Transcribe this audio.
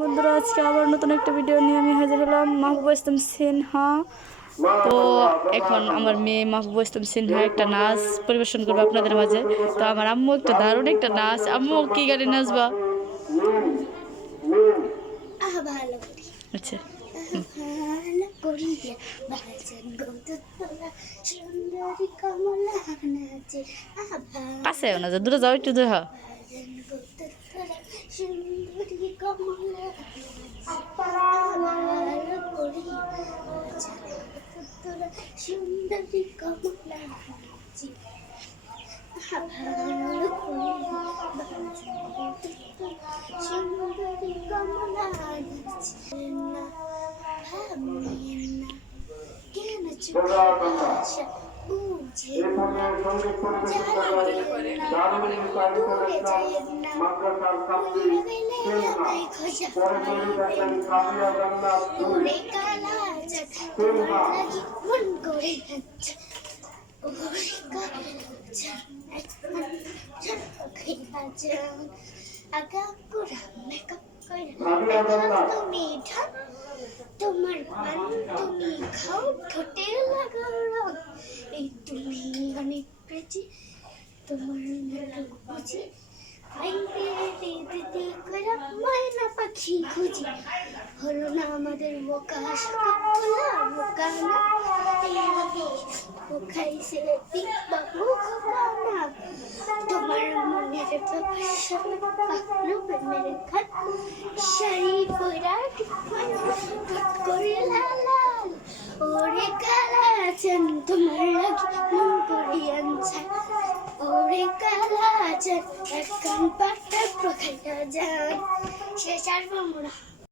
বন্ধুরা, আজকে আবার নতুন একটা ভিডিও নিয়ে আমি হাজির হলাম। মাহবুবা ইসলাম সিনহা। তো এখন আমার মেয়ে মাহবুবা ইসলাম সিনহা একটা নাচ পরিবেশন করবে আপনাদের মাঝে। তো আমার আম্মু একটা দারুণ একটা নাচ। আম্মু কি গানে নাচবা? আচ্ছা, কাছে না যা দূরে যাও, একটু দূরে হও। সুন্দরী কমলা সুন্দরী কমলা সুন্দরী কমলা কেন চোখে ভাষা বুঝে না দূরে যায় না খোঁজা ওরে কালা তোমার লাগি মন করে ওরে কালা আগা পুরা মেকআপ করে তুমি ঢাক তোমার পান তুমি খাও ঠোঁটে লাগাও এই তুমি অনেক প্রেচি তোমার নাটক বুঝি দিদি করে ময়না পাখি খুঁজি হলো না আমাদের বোকা বোকা না খাইছে বাবু না তোমার মনের মেরে খাট শাড়ি পরা করে লাল ওরে কালা আছেন তোমার লাগি মন করি আনছা ওরে কালা আছেন এক কান পাটা প্রখাইয়া যান শেষ আর